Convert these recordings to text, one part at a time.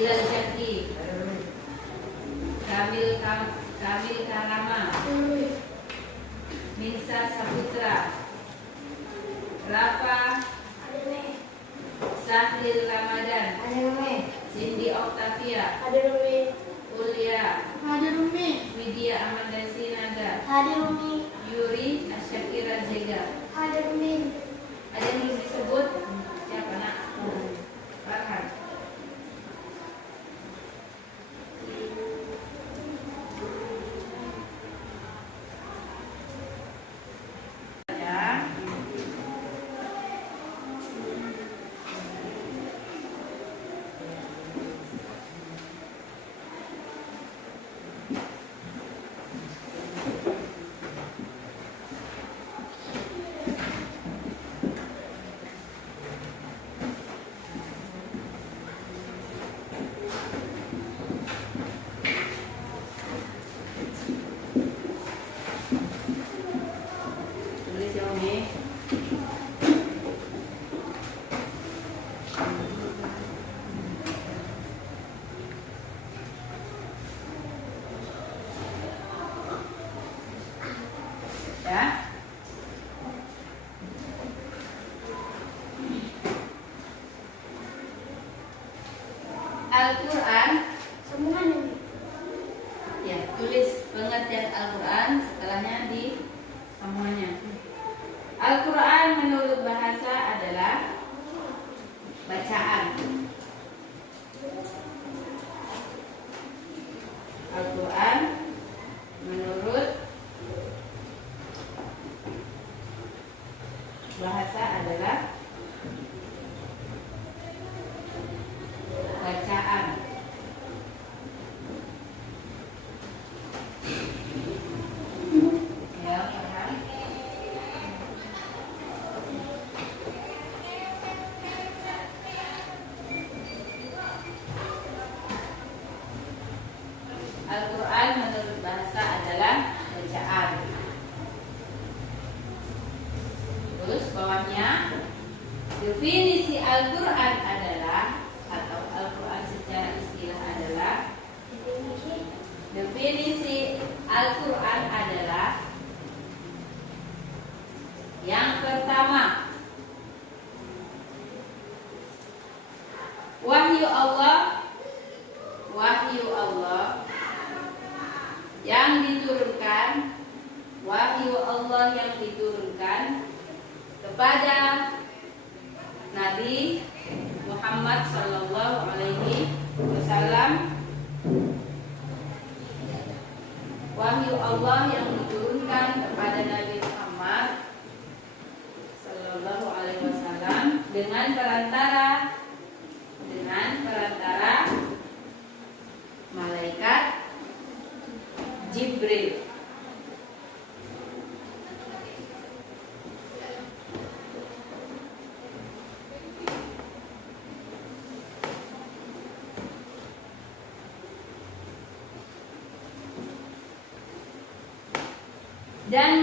Bilal Jaki, Kamil Karama, Minsa Saputra, Rafa Sahril Ramadan, Cindy Octavia, Ulia, Widya Amanda Sinaga, Yuri Asyakira Zega. Ada yang belum disebut? Siapa nak? Farhan. Al-Quran, ya, tulis pengertian Al-Quran, setelahnya di semuanya. Al-Quran menurut bahasa adalah bacaan. Al-Quran menurut bahasa adalah bacaan. Ya, paham? Al-Quran menurut bahasa adalah bacaan. Terus bawahnya, definisi Al-Quran adalah, atau Al-Quran secara istilah adalah, definisi Al-Quran adalah yang pertama, wahyu Allah yang diturunkan, wahyu Allah yang diturunkan kepada Nabi Muhammad sallallahu alaihi wasallam, wahyu Allah yang diturunkan kepada Nabi Muhammad sallallahu alaihi wasallam dengan perantara malaikat Jibril. Dan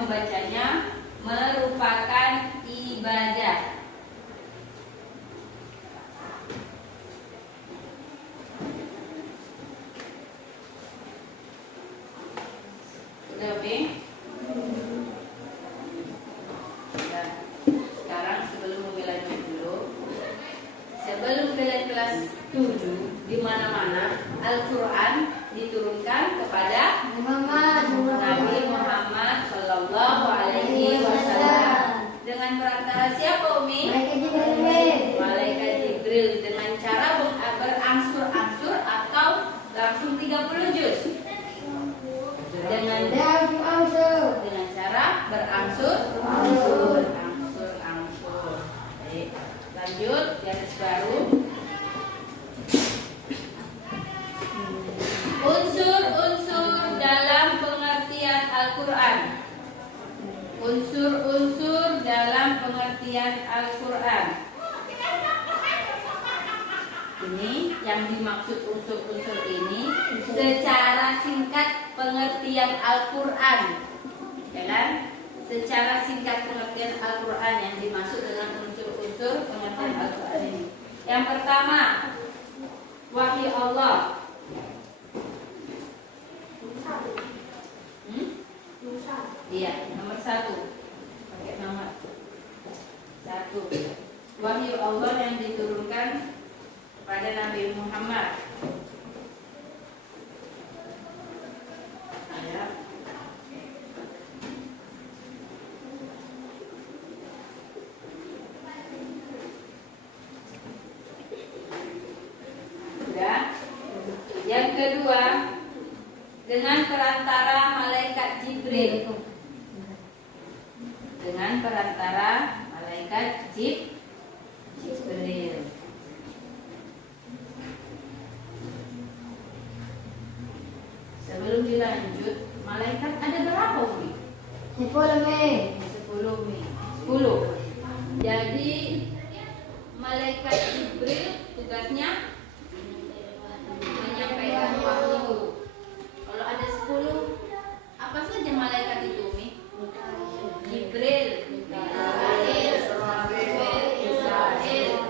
membacanya merupakan ibadah. Udah oke? Nah, sekarang sebelum memulainya dulu, sebelum kalian kelas 7, di mana-mana Al-Quran diturunkan kepada Nabi Muhammad sallallahu alaihi wasallam. Dengan perantara siapa, Umi? Malaikat Jibril. Dengan cara berangsur-angsur atau langsung 30 juz? Dengan cara berangsur-angsur. Baik, lanjut garis baru. Unsur-unsur dalam pengertian Al-Quran. Unsur-unsur dalam pengertian Al-Quran. Ini yang dimaksud unsur-unsur ini secara singkat pengertian Al-Quran, ya kan? Secara singkat pengertian Al-Quran yang dimaksud dengan unsur-unsur pengertian Al-Quran ini. Yang pertama, wahyu Allah. Iya, nomor 1. Pakai nomor 1. Wahyu Allah yang diturunkan kepada Nabi Muhammad. Ya. Sudah. Yang kedua, dengan perantara malaikat Jibril. Dengan perantara malaikat Jibril. Sebelum dilanjut, malaikat ada berapa, Umi? 10 Mei. 10. Jadi malaikat Jibril tugasnya menyampaikan wahyu. Kalau ada 10, apa saja malaikat itu, Umi? Jibril, Mikail, Israfil,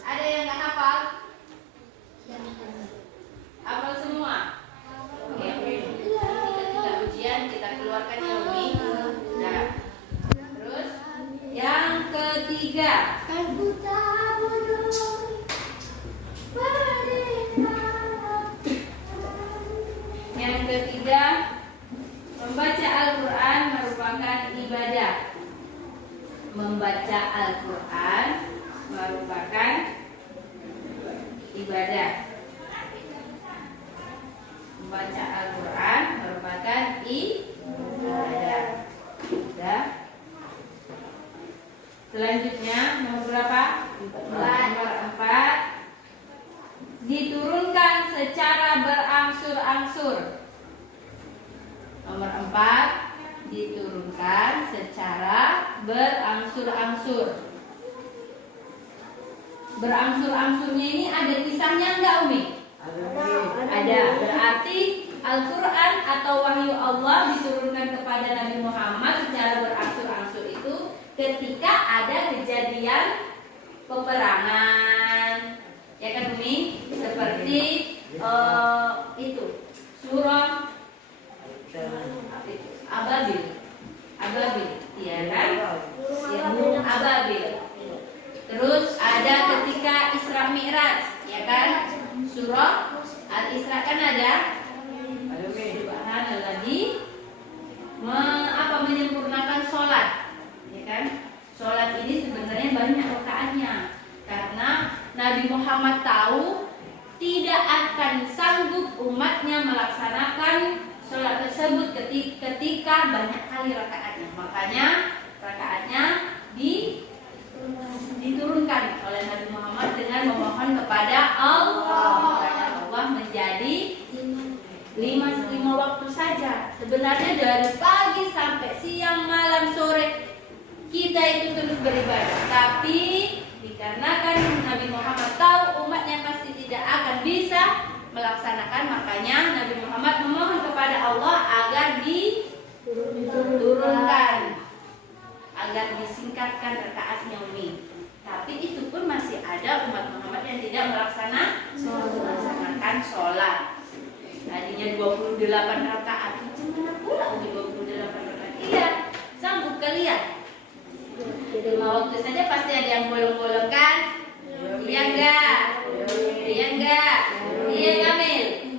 ada yang nggak hafal? Hafal semua? Oke. Ketika ujian kita keluarkan ya, Umi. Nah, terus yang ketiga, membaca Al-Quran merupakan ibadah. Membaca Al-Quran merupakan ibadah. Membaca Al-Quran merupakan ibadah. Sudah. Selanjutnya nomor berapa? Nomor 4. Diturunkan secara berangsur-angsur. Nomor 4, diturunkan secara berangsur-angsur. Berangsur-angsurnya ini ada kisahnya enggak, Umi? Ada. Berarti Al-Quran atau wahyu Allah diturunkan kepada Nabi Muhammad secara berangsur-angsur itu ketika ada kejadian peperangan. Ya kan, Umi? Seperti itu surah Ababil, iya kan? Ya, burung Ababil. Terus ada ketika Isra Mi'raj, ya kan? Surah Al-Isra kan ada. Subhanalladzi menyempurnakan sholat, ya kan? Sholat ini sebenarnya banyak rakaatnya karena Nabi Muhammad tahu tidak akan sanggup umatnya melaksanakan sholat tersebut ketika banyak kali rakaatnya. Makanya rakaatnya diturunkan oleh Nabi Muhammad dengan memohon kepada Allah. Karena Allah menjadi 5 waktu saja. Sebenarnya dari pagi sampai siang, malam, sore kita itu terus beribadah. Tapi dikarenakan Nabi Muhammad tahu umatnya pasti tidak akan bisa melaksanakan, makanya Nabi Muhammad memohon kepada Allah agar diturunkan, agar disingkatkan rakaatnya, Umi. Tapi itu pun masih ada umat Muhammad yang tidak melaksanakan sholat. Tadinya 28 rakaat, gimana pula Umi 28 rakaat? Iya, sanggup kalian? 5 waktu saja pasti ada yang bolong-bolong kan? Iya enggak? Iya enggak? Iya Kamil?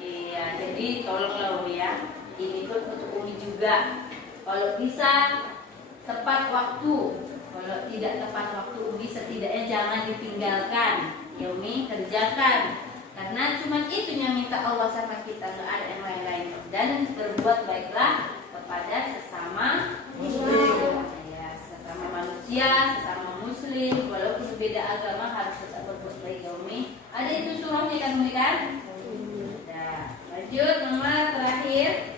Iya, jadi tolonglah Umi ya. Ini pun untuk Umi juga. Kalau bisa tepat waktu. Kalau tidak tepat waktu, Umi setidaknya jangan ditinggalkan. Ya Umi, kerjakan. Karena cuma itu yang minta Allah sama kita, nggak ada yang lain-lain. Dan berbuat baiklah kepada sesama muslim. Ya, sesama manusia, sesama muslim. Walaupun beda agama harus tetap berbuat baik, ya Umi. Ada itu surahnya kan, Umi kan? Nah, lanjut nomor terakhir,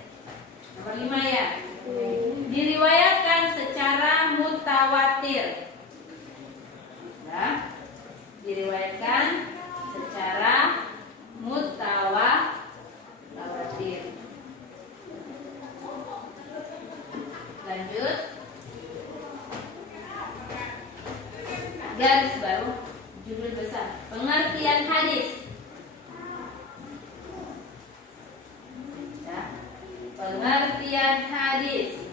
nomor 5 ya. Diriwayatkan secara mutawatir. Nah, diriwayatkan secara mutawatir. garis baru judul besar pengertian hadis. Ya, pengertian hadis.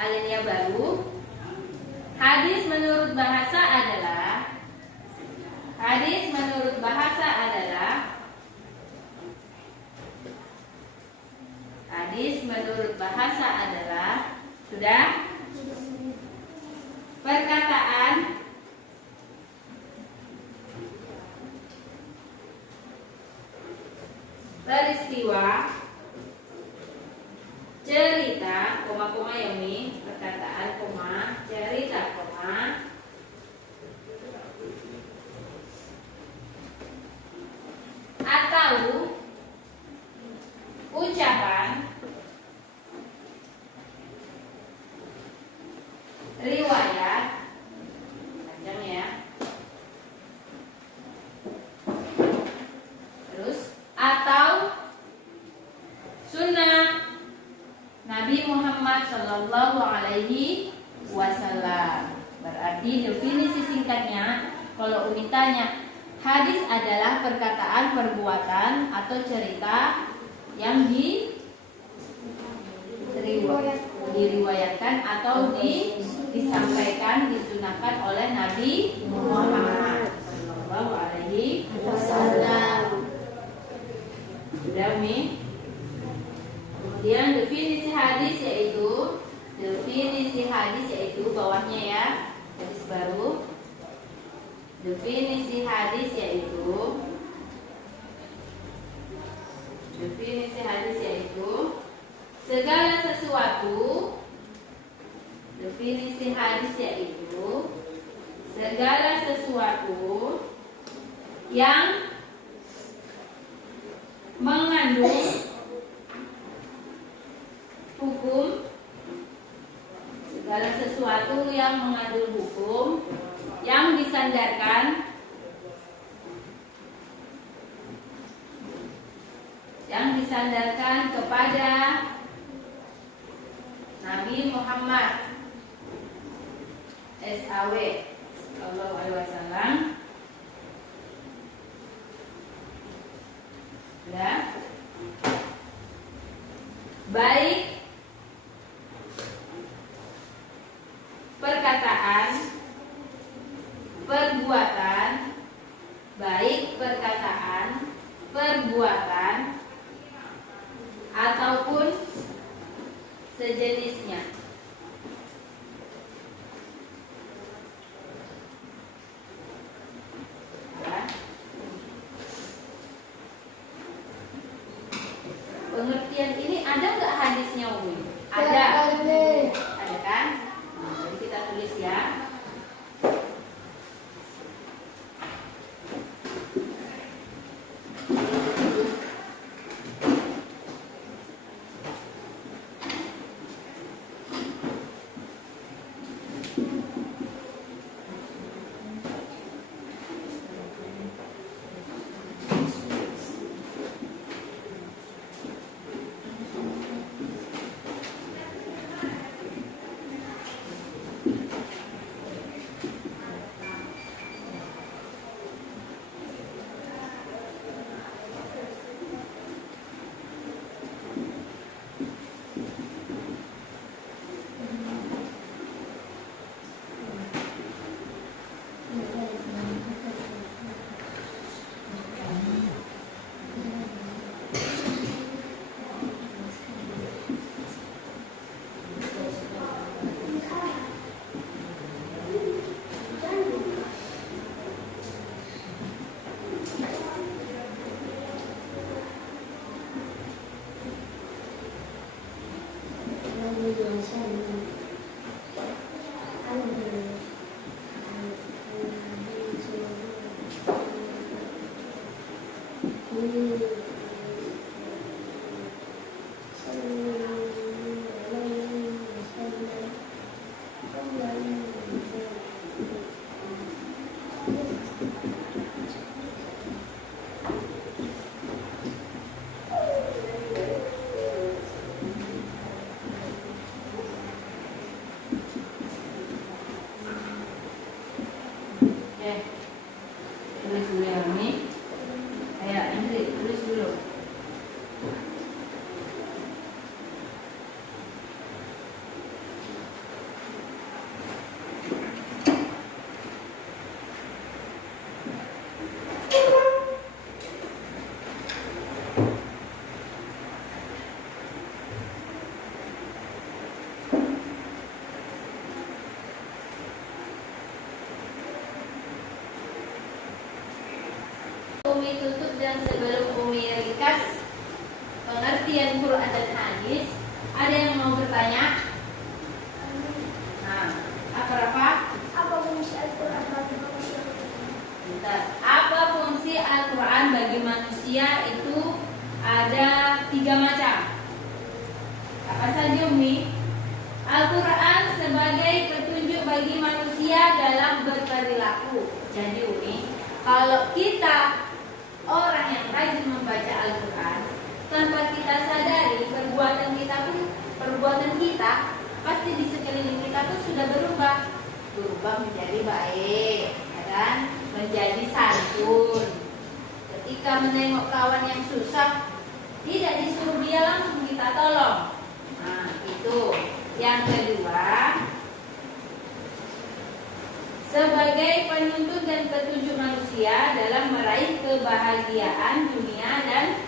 Alinea baru. Hadis menurut bahasa adalah sudah perkataan peristiwa cerita koma ya Mi, perkataan koma cerita koma atau ucapan riwayat panjang ya, terus atau sunnah Nabi Muhammad Sallallahu Alaihi Wasallam. Berarti definisi singkatnya, kalau Umi tanya, hadis adalah perkataan, perbuatan atau cerita yang diriwayatkan atau disampaikan, disunahkan oleh Nabi Muhammad Sallallahu Alaihi Wasallam. Sudah Umi? Kemudian definisi hadis yaitu bawahnya ya, garis baru. Definisi hadis yaitu segala sesuatu. Definisi hadis yaitu segala sesuatu yang mengandung hukum, segala sesuatu yang mengandung hukum yang disandarkan kepada Nabi Muhammad SAW Sallallahu Alaihi Wasallam. Ya, baik perkataan, perbuatan ataupun sejenisnya. Ya. Pengertian ini ada nggak hadisnya, Umi? Ada. Ada kan? Nah, jadi kita tulis ya. tulis dulu ya Umi. Ayo Indri, tulis dulu. Umi tutup dan sebelum Umi ringkas pengertian Quran dan hadis, ada yang mau bertanya? Nah, apa? Apa fungsi Al-Quran bagi manusia? Bentar. Apa fungsi Al-Quran bagi manusia? Itu ada 3 macam. Apa saja Umi? Al-Quran sebagai petunjuk bagi manusia dalam berperilaku. Jadi Umi, kalau kita orang yang rajin membaca Al-Quran, tanpa kita sadari perbuatan kita pasti di sekeliling kita tuh sudah berubah menjadi baik, ya kan? Menjadi santun. Ketika menengok kawan yang susah, tidak disuruh dia langsung kita tolong. Nah, itu. Yang kedua, sebagai penuntun dan petunjuk manusia dalam meraih kebahagiaan dunia dan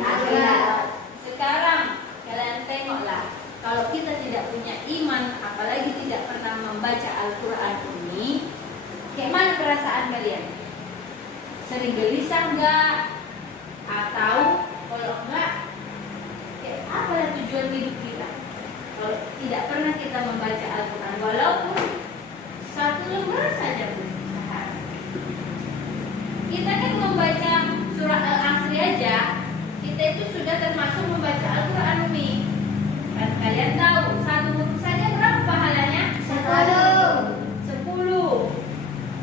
akhirat. Sekarang kalian tengoklah, kalau kita tidak punya iman, apalagi tidak pernah membaca Al-Quran ini, kayak mana perasaan kalian? Sering gelisah enggak? Atau kalau enggak, kayak apa tujuan hidup kita? Kalau tidak pernah kita membaca Al-Quran, walaupun 1 lembar saja pun. Kita kan membaca surat Al-Asri aja, kita itu sudah termasuk membaca Al-Quran Umi. Dan kalian tahu 1 huruf saja berapa pahalanya? 10.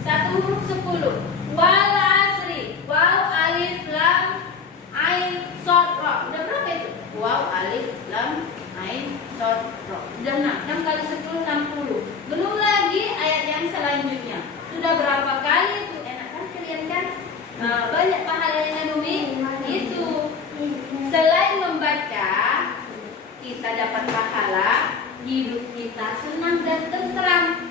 1 huruf 10. Wal asri, waw alif lam ain sod ra. Udah berapa itu? Waw alif lam ain sod ra. Udah 6 kali 10 60. Belum lagi ayat yang selanjutnya. Sudah berapa kali itu? Enak kan kalian kan? Nah, banyak pahalanya Umi. Itu. Selain membaca, kita dapat pahala, hidup kita senang dan tentram.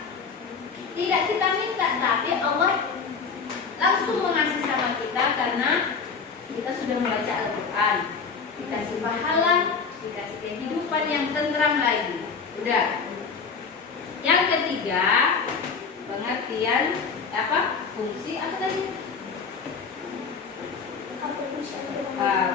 Tidak kita minta, tapi Allah langsung mengasih sama kita karena kita sudah membaca Al-Quran. Dikasih pahala, dikasih kehidupan yang tentram lagi. Udah. Yang ketiga, pengertian fungsi apa tadi?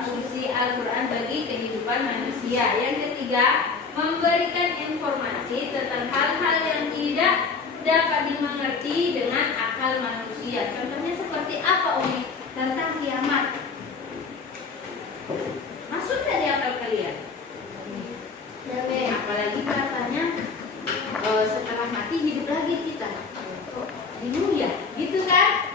Fungsi Al-Quran bagi kehidupan manusia. Yang ketiga, memberikan informasi tentang hal-hal yang tidak dapat dimengerti dengan akal manusia. Contohnya seperti apa Umi? Tentang kiamat. Masuk nggak di akal kalian? Apalagi katanya setelah mati hidup lagi kita. Bingung ya? Gitu kan?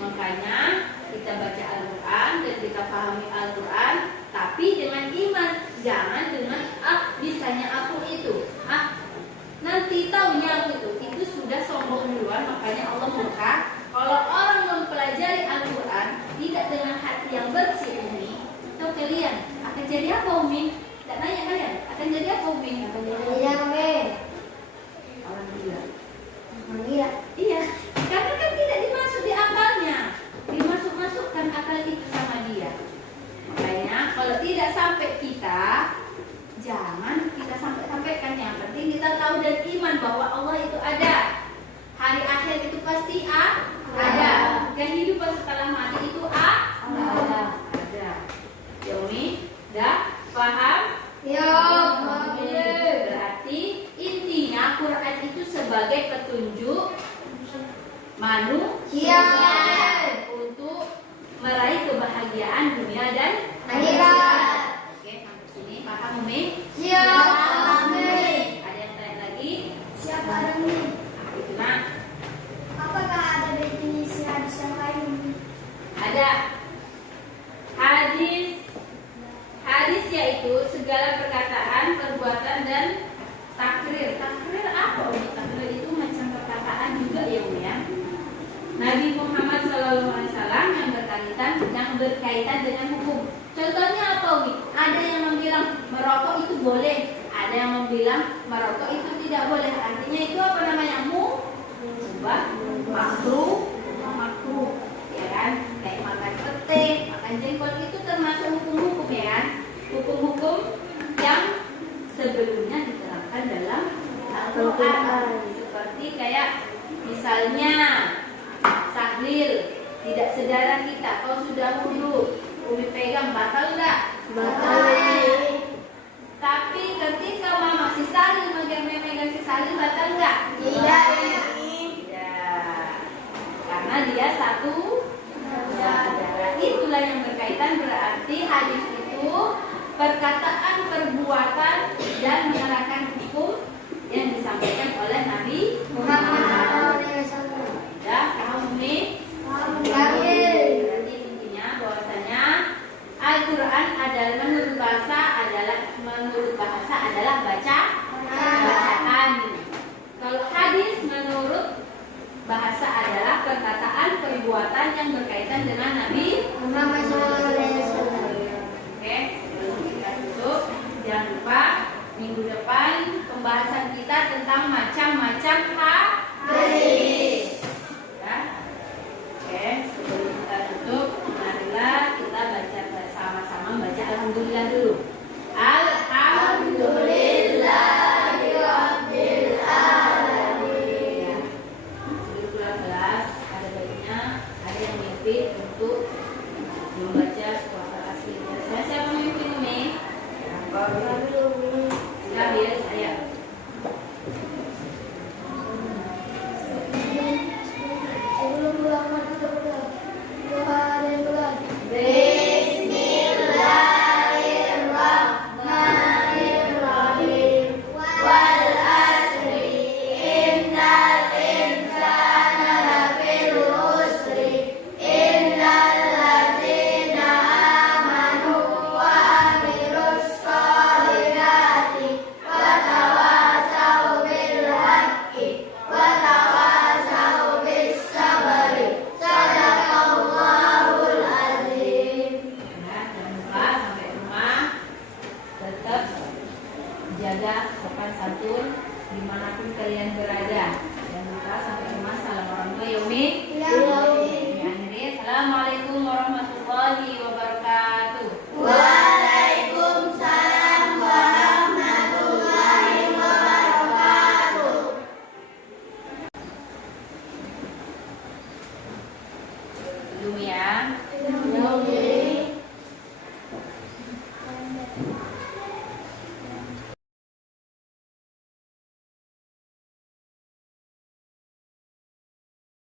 Makanya kita baca Al-Quran dan kita pahami Al-Quran, tapi dengan iman, jangan dengan bisanya aku itu, nanti taunya itu sudah sombong duluan. Makanya Allah murka kalau orang mempelajari Al-Quran tidak dengan hati yang bersih. Umi, tahu kalian akan jadi apa Umi? Tak nanya kalian akan jadi apa Umi? Akan jadi orang gila. Iya, karena kan tidak dimasuk di akalnya, dimasukkan akal itu sama dia. Makanya kalau tidak sampai kita, jangan kita sampaikan. Yang penting kita tahu dan iman bahwa Allah itu ada, hari akhir itu pasti ada, kehidupan setelah mati itu ada. Ya Umi, dah paham? Ya. Berarti intinya Quran itu sebagai petunjuk manusia untuk meraih kebahagiaan dunia dan akhirat. Oke, sampai sini paham Umi? Ya. Ada yang tanya lagi? Siapa Umi? Itu nak. Apakah ada definisi hadis yang lain Umi? Ada. Hadis yaitu segala perkataan, perbuatan dan takrir. Takrir apa Umi? Takrir itu macam perkataan juga ya Umi ya. Nabi Muhammad SAW berkaitan dengan hukum. Contohnya apa, Umi? Ada yang bilang merokok itu boleh, ada yang bilang merokok itu tidak boleh. Artinya itu apa namanya? Mubah, makruh, ya kan? Kayak makan pete, makan jengkol itu termasuk hukum-hukum, ya kan? Hukum-hukum yang sebelumnya diterapkan dalam Al-Quran. Seperti kayak misalnya sahlil, tidak sedara kita, kau sudah wudu, Umi pegang, batal enggak? Batal. Tapi ketika mama si sahlil memegang si sahlil, batal enggak? Tidak. Tidak. Karena dia satu saudara. Itulah yang berkaitan, berarti hadis itu perkataan, perbuatan, dan menerangkan hukum yang disampaikan oleh Nabi Muhammad. Ya, paham Umi? Berarti intinya bahwasanya Al-Quran adalah menurut bahasa adalah bacaan. Kalau hadis menurut bahasa adalah perkataan, perbuatan yang berkaitan dengan Nabi Muhammad SAW. Oke, sebelum kita tutup, jangan lupa minggu depan pembahasan kita tentang macam-macam hadis. Ya. Oke, sebelum kita tutup, marilah kita baca bersama-sama, baca alhamdulillah dulu. Alhamdulillahirabbil alamin. Ya. Sebelum pulang kelas, ada baiknya ada yang mimpi untuk membaca surat Al-Asr. Saya siapa mimpi Umi? Silakan saya. Sebelum pulang kita berdoa. Doa ada yang berdoa. Bismillahirrahmanirrahim. Wal asri innal insana lafil khusri illal ladzina amanu wa amilus sholihati wa tawasau bil haqqi wa tawasau bis sabri. Sadaqallahul azim. Ya, jangan lupa sampai rumah tetap jaga sopan santun dimanapun kalian berada. Jangan lupa sampai rumah salam orang tua ya Umi. Ya. Assalamualaikum warahmatullahi wabarakatuh. Waalaikumsalam warahmatullahi wabarakatuh. Dulu ya. Ya.